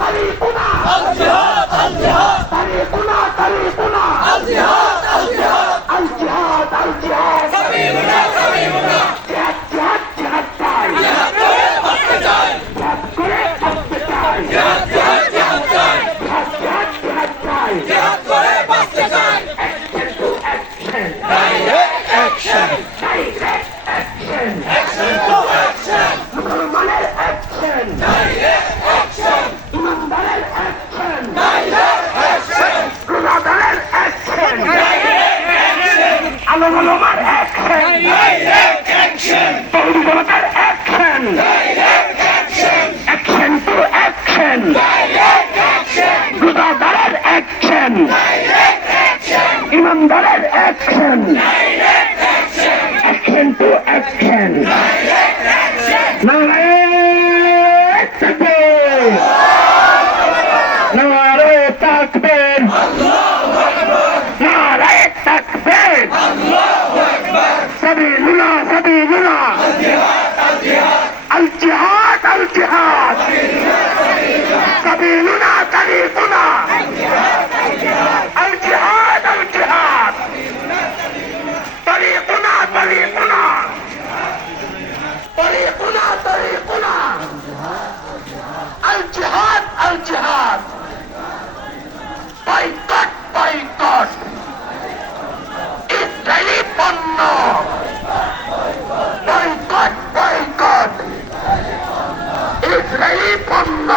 Tarifuna! Al-Jihad! Al-Jihad! Tarifuna! Tarifuna! মুসলমানের action ইমানদারের action গুণাদারের অ্যাকশন আলম আলমার অ্যাকশন তৌরি জনতার অ্যাকশন অ্যাকশন টু অ্যাকশন গুণাদারের অ্যাকশন ইমানদারের অ্যাকশন অ্যাকশন টু অ্যাকশন নারায়ণ তাকবীর নারায়ণ তাকবীর সাবিলুল্লাহ সাবিলুল্লাহ ব্যয়ী পণ্য।